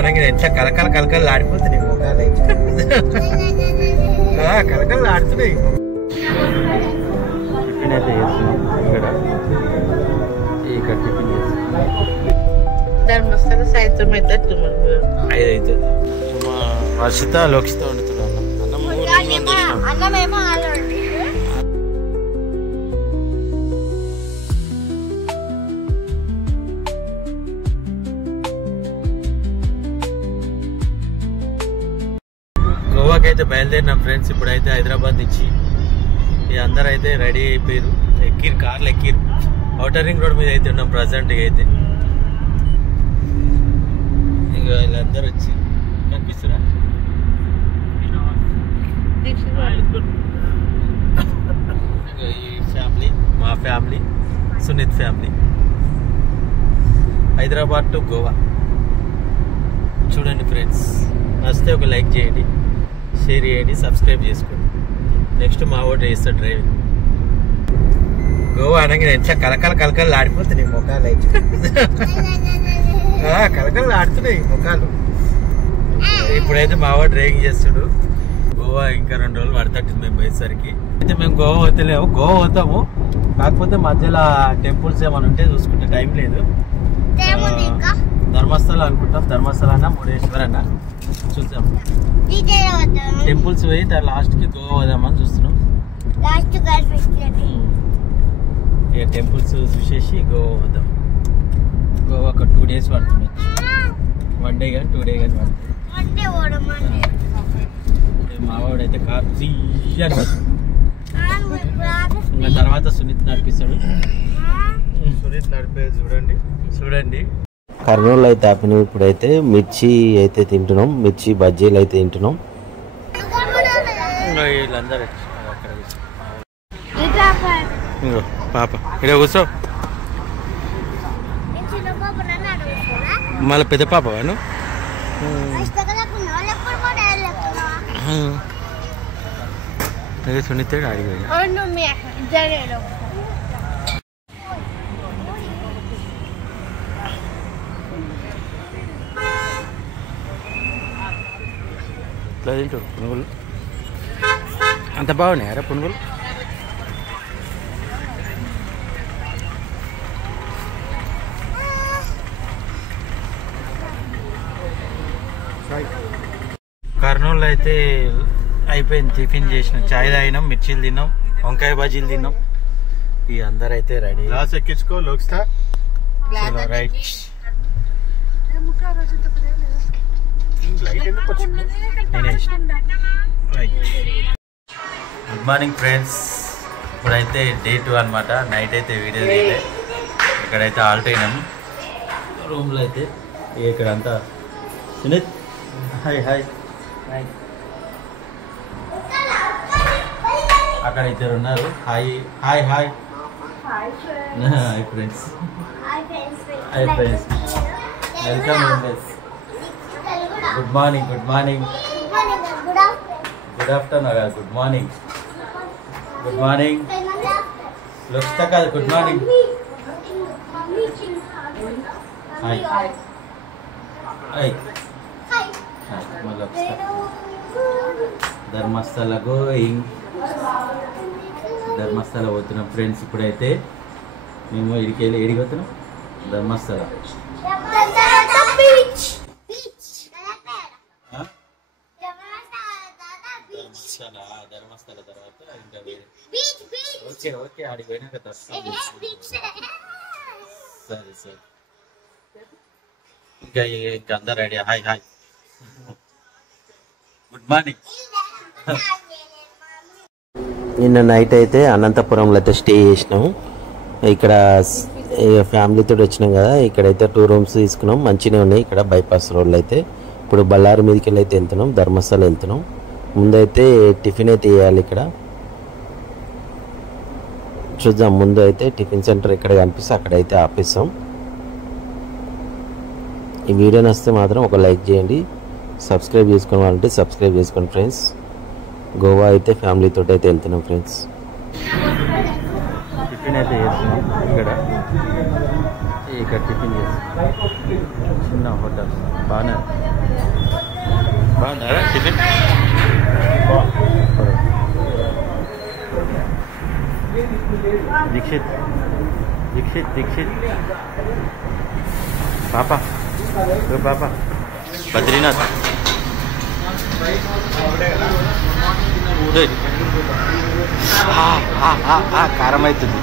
అనగా ఎంత కలకల కలకలు ఆడిపోతున్నాయి ముఖాలు కలకలు ఆడుతున్నాయి. టిఫిన్ అయితే చేస్తున్నాం ఇక్కడ టిఫిన్ చేస్తున్నాం. సాయంత్రం అయితే 5 అవుతుంది. మా వర్షిత లోక్షిత వండుతున్నాను అన్నం. గోవాకి అయితే బయలుదేరినాం ఫ్రెండ్స్. ఇప్పుడైతే హైదరాబాద్ నుంచి అందరూ అయితే రెడీ అయిపోయారు, ఎక్కిరు, కార్లు ఎక్కిరు. ఔటర్ రింగ్ రోడ్ మీద అయితే ఉన్నాం ప్రజెంట్. అయితే ఇక వీళ్ళందరూ వచ్చి కనిపిస్తున్నా. ఈ ఫ్యామిలీ మా family, Sunith family, Hyderabad to Goa. చూడండి ఫ్రెండ్స్, నచ్చితే ఒక లైక్ చేయండి, షేర్ చేయండి, సబ్స్క్రైబ్ చేసుకోండి. నెక్స్ట్ మా ఓటు వేస్తాడు డ్రైవింగ్. గోవా అనగానే ఎంత కలకల కలకలు ఆడిపోతున్నాయి ముఖాలు అయితే కలకలు ఆడుతున్నాయి ముఖాలు. ఇప్పుడైతే మా వాడు డ్రైవింగ్ చేస్తాడు. గోవా ఇంకా 2 రోజులు పడుతుంది మేము పోయేసరికి. అయితే మేము గోవా పోతలేము, గోవా పోతాము. కాకపోతే మధ్యలో టెంపుల్స్ ఏమైనా ఉంటే చూసుకుంటే టైం లేదు. ధర్మస్థల అనుకుంటాం, ధర్మస్థల అన్న మురుడేశ్వర్ అన్న చూద్దాం. టెంపుల్స్ పోయి లాస్ట్ కి గోవా పోదామని చూస్తున్నాం. ఇక టెంపుల్స్ చూసేసి గోవా పోదాం. గోవా ఒక 2 days పడుతుంది. 1 day కానీ 2 day కానీ పడుతుంది. మావాడు అయితే కార్ ఇంకా తర్వాత సునీత్ నడిపిస్తాడు. సునీత్ నడిపేది చూడండి చూడండి. కర్నూలు అయితే ఆపినాం. ఇప్పుడైతే మిర్చి అయితే తింటున్నాం, మిర్చి బజ్జీలు అయితే తింటున్నాం. వీళ్ళందరూ అక్కడ పాప ఇక్కడ కూర్చో. మళ్ళీ పెద్ద పాప వాను సునీతాడు అడిగాడు. ఇట్లా తింటాడు పునుగులు. అంత బాగున్నాయారా పునుగులు? కర్నూలు అయితే అయిపోయింది. టిఫిన్ చేసినాం, చాయ్ తాగినాం, మిర్చీలు తిన్నాం, వంకాయ బజ్జీలు తిన్నాం. ఈ అందరు అయితే రెడీ. గ్లాస్ ఎక్కించుకో లోక్స్తా. రైట్. Good morning friends. ఇప్పుడైతే Day 2 అనమాట. నైట్ అయితే వీడియో తీయలే. ఇక్కడైతే ఆల్ట్ అయినాము రూమ్లో అయితే. ఇక్కడంతా సునీత్ హాయ్ హాయ్ హాయ్. అక్కడ ఇద్దరు ఉన్నారు. Hi hi hi hi friends. Hi friends, welcome. Good morning, good morning, good afternoon, good morning, good morning. లోక్స్తా కాదు, good morning. Hi hi. Dharmasthala going. Dharmasthala పోతున్నాం ఫ్రెండ్స్. ఇప్పుడైతే మేము ఇడికెళ్ళి ఏడిపోతున్నాం ధర్మస్థల. ధర్మస్థల తర్వాత ఇంకా వేరే. ఓకే ఓకే, ఆడికి పోయినాక దర్శనం. సరే సరే. ఇంకా అందరు ready. Hi hi, good morning. నిన్న నైట్ అయితే అనంతపురంలో అయితే స్టే చేసినాము. ఇక్కడ ఫ్యామిలీతో వచ్చినాం కదా. ఇక్కడైతే 2 rooms తీసుకున్నాం, మంచిగా ఉన్నాయి. ఇక్కడ బైపాస్ రోడ్లు అయితే. ఇప్పుడు బళ్ళారి మీదకి వెళ్ళి అయితే వెళ్తున్నాం, ధర్మస్థల వెళ్తున్నాం. ముందైతే టిఫిన్ అయితే వేయాలి ఇక్కడ. చూద్దాం. ముందు అయితే టిఫిన్ సెంటర్ ఎక్కడ కనిపిస్తే అక్కడైతే ఆపిస్తాం. ఈ వీడియో నచ్చితే మాత్రం ఒక లైక్ చేయండి, సబ్స్క్రైబ్ చేసుకోవాలంటే సబ్స్క్రైబ్ చేసుకోండి ఫ్రెండ్స్. గోవా అయితే ఫ్యామిలీతో అయితే వెళ్తున్నాం ఫ్రెండ్స్. టిఫిన్ అయితే చేస్తున్నాం ఇక్కడ టిఫిన్ చేస్తున్నాం. చిన్న హోటల్స్ బాగానే బాగుందా టిఫిన్? దీక్షిత్ దీక్షిత్ దీక్షిత్ పాప పాప బద్రీనాథ్ కారం అవుతుంది.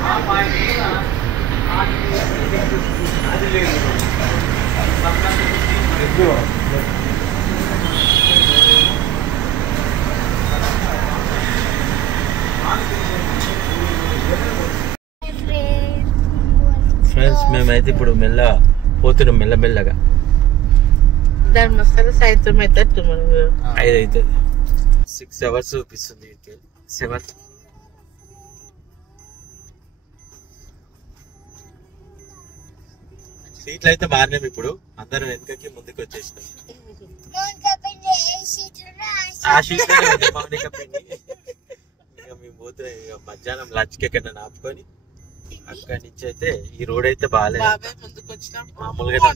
ఫ్రెండ్స్ మేమైతే ఇప్పుడు పోతున్నాం మెల్లమెల్లగా. ధర్మస్థల సాయంత్రం అయితే 5 అవుతుంది. 6 hours చూపిస్తుంది. 7 సీట్లు అయితే మారినాం. ఇప్పుడు అందరం వెనుకకి ముందుకు వచ్చేసినాం. ఆ సీట్ మౌనిక పిండి. ఇక మేము పోతున్నాం. ఇక మధ్యాహ్నం లంచ్కి ఎక్కడ ఆపుకొని అక్కడి నుంచి అయితే ఈ రోడ్ అయితే బాగాలేదు, మామూలుగా.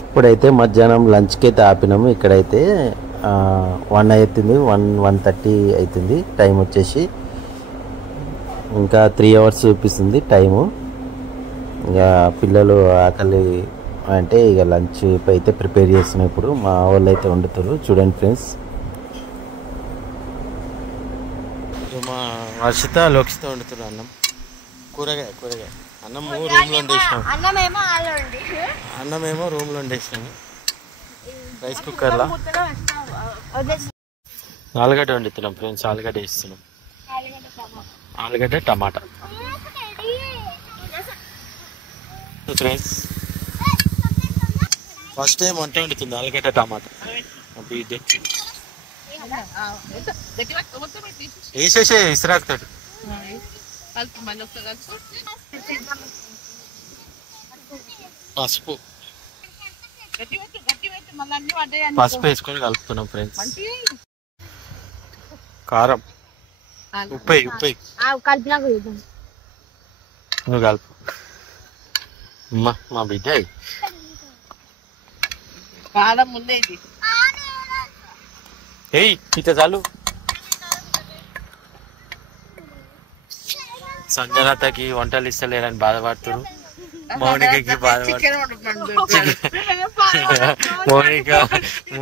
ఇప్పుడైతే మధ్యాహ్నం లంచ్కి అయితే ఆపినాము. ఇక్కడైతే 1 అవుతుంది, 1:30 అవుతుంది టైం వచ్చేసి. ఇంకా 3 hours చూపిస్తుంది టైము. ఇక పిల్లలు ఆకలి అంటే ఇక లంచ్ అయితే ప్రిపేర్ చేస్తున్నాం. ఇప్పుడు మా వాళ్ళు అయితే వండుతారు. చూడండి ఫ్రెండ్స్, మా వర్షిత లోక్షిత వండుతున్నారు అన్నం. కూరగాయ అన్నము రూమ్లో వండేసినాం. అన్నమేమో రూమ్లో వండేసినాము రైస్ కుక్కర్లో. ఆలుగడ్డ వండుతున్నాం ఫ్రెండ్స్. ఆలుగడ్డ వేస్తున్నాం. ఆలుగడ్డ టమాటా ఫ్రెండ్స్. ఫస్ట్ టైం వంట వండుతుంది ఆలుగడ్డ టమాటా. వేసేసే ఇసురాకుతాడు. పసుపు వేసుకొని కలుపుతున్నాం ఫ్రెండ్స్. కారం, ఉప్పు నువ్వు కలుపు. మా బిడ్డ కారం ముందే ఇట చాలు. సంజనతకి వంటలు ఇస్తలేరని బాధపడుతున్నారు. మౌనికకి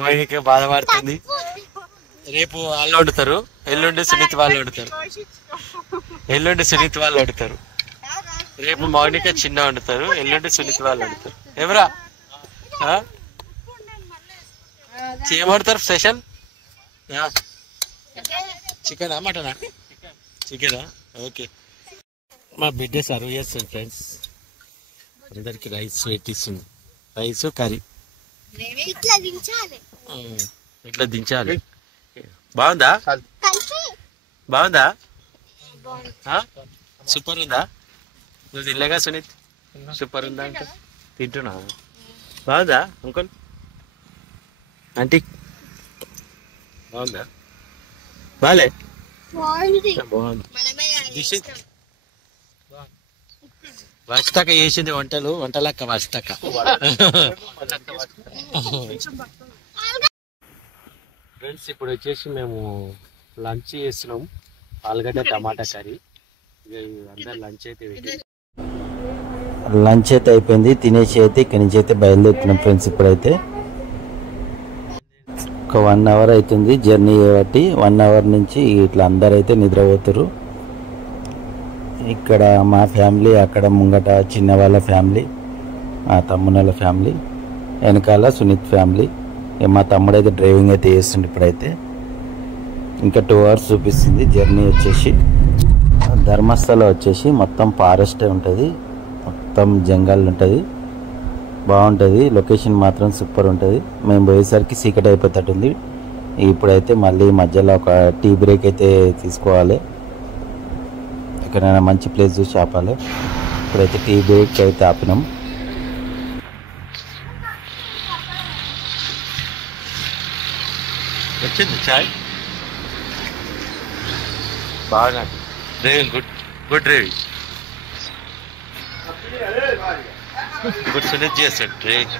మౌనిక బాధపడుతుంది. రేపు వాళ్ళు వండుతారు, ఎల్లుండి సునీత్ వాళ్ళు వండుతారు. రేపు మౌనిక చిన్న వండుతారు, ఎల్లుండి సునీత్ వాళ్ళు వండుతారు. ఎవరా ఏమంటారు స్పెషల్? చికెనా మటనా? చికెనా? ఓకే. మా బిడ్డ సర్వ్ చేస్తుంది ఫ్రెండ్స్. అందరికి రైస్ పెట్టిస్తుంది. రైస్ కర్రీ ఇట్లా దించాలి. బాగుందా? సూపర్ ఉందా? నువ్వు తినలేగా సునీత్? సూపర్ ఉందా అంటే తింటున్నా. బాగుందా అంకుల్ ఆంటీ? బాగుందా? బాలే బాగుంది. వర్షితక్క చేసింది వంటలక్క వర్షితక్క. ఫ్రెండ్స్ ఇప్పుడు వచ్చేసి మేము లంచ్ చేస్తున్నాం. ఆలుగడ్డ టమాటా కర్రీ. అందరు లంచ్ అయితే అయిపోయింది. తినేసి అయితే ఇక్కడి నుంచి అయితే బయలుదేరుతున్నాం ఫ్రెండ్స్. ఇప్పుడైతే ఒక 1 hour అవుతుంది జర్నీ కాబట్టి. 1 hour నుంచి ఇట్లా అందరు అయితే నిద్రపోతారు. ఇక్కడ మా ఫ్యామిలీ, అక్కడ ముంగట చిన్న వాళ్ళ ఫ్యామిలీ, మా తమ్ముళ్ళ ఫ్యామిలీ, వెనకాల సునీత్ ఫ్యామిలీ. మా తమ్ముడు అయితే డ్రైవింగ్ అయితే చేస్తుండే. ఇప్పుడైతే ఇంకా 2 hours చూపిస్తుంది జర్నీ. వచ్చేసి ధర్మస్థల వచ్చేసి మొత్తం ఫారెస్టే ఉంటుంది, మొత్తం జంగల్ ఉంటుంది, బాగుంటుంది. లొకేషన్ మాత్రం సూపర్ ఉంటుంది. మేము పోయేసరికి చీకటి అయిపోతుంది. ఇప్పుడైతే మళ్ళీ మధ్యలో ఒక టీ బ్రేక్ అయితే తీసుకోవాలి. ఎక్కడైనా మంచి ప్లేస్ చూసి ఆపాలి. ఇప్పుడైతే టీ బ్రేక్ అయితే ఆపినాం. వచ్చింది చాయ్. బాగా driving, good driving. Good Sunith చేస్తాడు డ్రైవింగ్.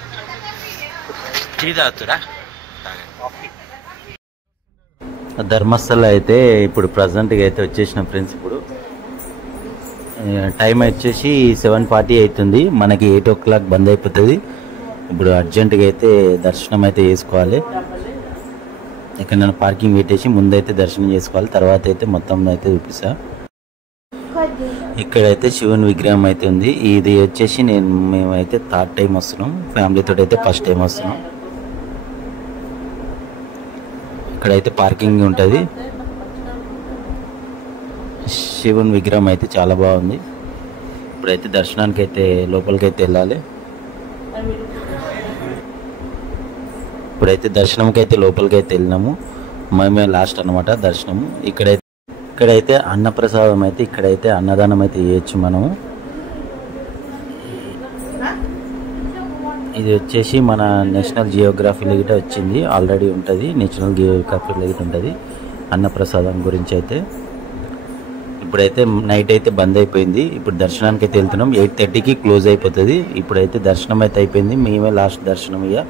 టీ తాగుతురా? ధర్మస్థల అయితే ఇప్పుడు ప్రజెంట్గా అయితే వచ్చేసిన ఫ్రెండ్స్. ఇప్పుడు టైం వచ్చేసి 7:40 అవుతుంది. మనకి 8 o'clock బంద్ అయిపోతుంది. ఇప్పుడు అర్జెంటుగా అయితే దర్శనం అయితే చేసుకోవాలి. ఇక్కడ నేను పార్కింగ్ పెట్టేసి ముందైతే దర్శనం చేసుకోవాలి. తర్వాత అయితే మొత్తం అయితే చూపిస్తా. ఇక్కడైతే శివుని విగ్రహం అయితే ఉంది. ఇది వచ్చేసి మేమైతే 3rd టైం వస్తున్నాం. ఫ్యామిలీతో అయితే ఫస్ట్ టైం వస్తున్నాం. ఇక్కడైతే పార్కింగ్ ఉంటుంది. శివుని విగ్రహం అయితే చాలా బాగుంది. ఇప్పుడైతే దర్శనానికి అయితే లోపలికి అయితే వెళ్ళాలి. ఇప్పుడైతే దర్శనంకి అయితే లోపలికి అయితే వెళ్ళినాము. మేమే లాస్ట్ అనమాట దర్శనము. ఇక్కడైతే అన్నప్రసాదం అయితే ఇక్కడైతే అన్నదానం అయితే చేయొచ్చు మనము. ఇది వచ్చేసి మన నేషనల్ జియోగ్రఫీలో గిట్ట వచ్చింది. ఆల్రెడీ ఉంటుంది నేషనల్ జియోగ్రఫీలో గిట్ట ఉంటుంది అన్నప్రసాదం గురించి అయితే. ఇప్పుడైతే నైట్ అయితే బంద్ అయిపోయింది. ఇప్పుడు దర్శనానికి అయితే వెళ్తున్నాం. 8:30కి క్లోజ్ అయిపోతుంది. ఇప్పుడైతే దర్శనం అయితే అయిపోయింది. మేమే లాస్ట్ దర్శనం. ఇక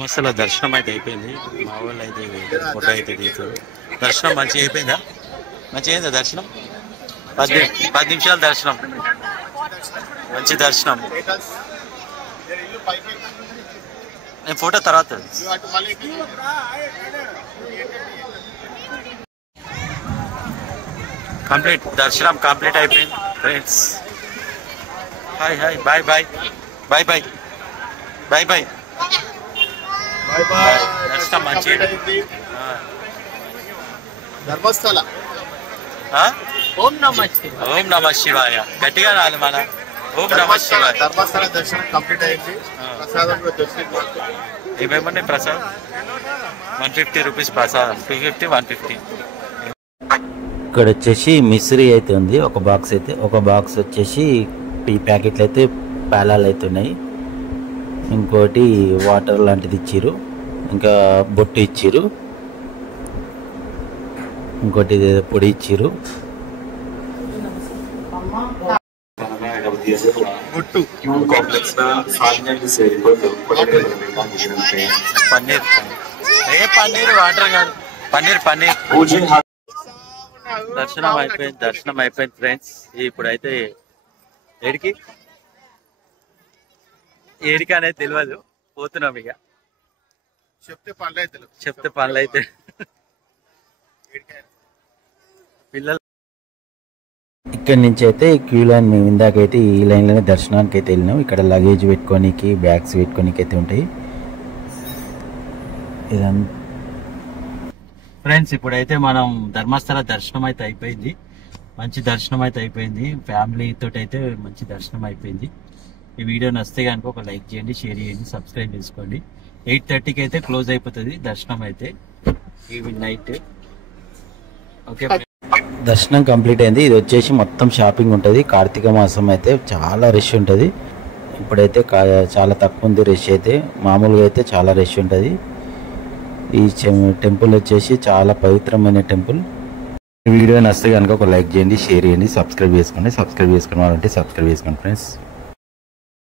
మస్తు దర్శనం అయితే అయిపోయింది. మా వాళ్ళు అయితే ఫోటో అయితే తీసారు. దర్శనం మంచిగా అయిపోయిందా? మంచిగా అయిందా దర్శనం? 10 నిమిషాల దర్శనం. మంచి దర్శనం. నేను ఫోటో తర్వాత కంప్లీట్ దర్శనం కంప్లీట్ అయిపోయింది friends. Hi hi bye bye bye bye bye bye. దర్శనం మంచిగా ధర్మస్థల. ఓం నమః శివాయ. గట్టిగా రాలి మన ఓం నమ శివాయ. ధర్మస్థల దర్శనం కంప్లీట్ అయింది. ప్రసాదం కూడా దర్శనం. ఏమేమన్నాయి ప్రసాదం? 150 రూపీస్ ప్రసాదం. 250, 150. ఇక్కడ వచ్చేసి మిశ్రీ అయితే ఉంది. ఒక బాక్స్ వచ్చేసి టీ ప్యాకెట్లు అయితే పేలాలు అయితే ఉన్నాయి. ఇంకోటి వాటర్ లాంటిది ఇచ్చిర్రు. ఇంకా బొట్టు ఇచ్చిర్రు. ఇంకోటి పొడి ఇచ్చిర్రు. పన్నీర్ వాటర్ కాదు, పన్నీర్. దర్శనం అయిపోయింది ఫ్రెండ్స్. ఇప్పుడైతే ఏడికి అనేది తెలియదు. పోతున్నాం ఇక. చెప్తే పనులు అయితే పిల్లలు. ఇక్కడి నుంచి అయితే క్యూ లైన్ మేము ఇందాకైతే ఈ లైన్లోనే దర్శనానికి అయితే వెళ్ళినాం. ఇక్కడ లగేజ్ పెట్టుకోనికి, బ్యాగ్స్ పెట్టుకోనికి అయితే ఉంటాయి. ఇదంతా ఫ్రెండ్స్. ఇప్పుడైతే మనం ధర్మస్థల దర్శనం అయితే అయిపోయింది. మంచి దర్శనం అయితే అయిపోయింది. ఫ్యామిలీ తోటి అయితే మంచి దర్శనం అయిపోయింది. ఈ వీడియో నచ్చితే కనుక ఒక లైక్ చేయండి, షేర్ చేయండి, సబ్స్క్రైబ్ చేసుకోండి. 8:30కి అయితే క్లోజ్ అయిపోతుంది దర్శనం అయితే ఈవినింగ్ నైట్. ఓకే, దర్శనం కంప్లీట్ అయింది. ఇది వచ్చేసి మొత్తం షాపింగ్ ఉంటుంది. కార్తీక మాసం అయితే చాలా రష్ ఉంటుంది. ఇప్పుడైతే చాలా తక్కువ ఉంది రష్ అయితే. మామూలుగా అయితే చాలా రష్ ఉంటుంది. ఈ టెంపుల్ వచ్చేసి చాలా పవిత్రమైన టెంపుల్. ఈ వీడియో నచ్చితే కనుక ఒక లైక్ చేయండి, షేర్ చేయండి, సబ్స్క్రైబ్ చేసుకోండి. సబ్స్క్రైబ్ చేసుకున్న వాళ్ళంటే సబ్స్క్రైబ్ చేసుకోండి ఫ్రెండ్స్.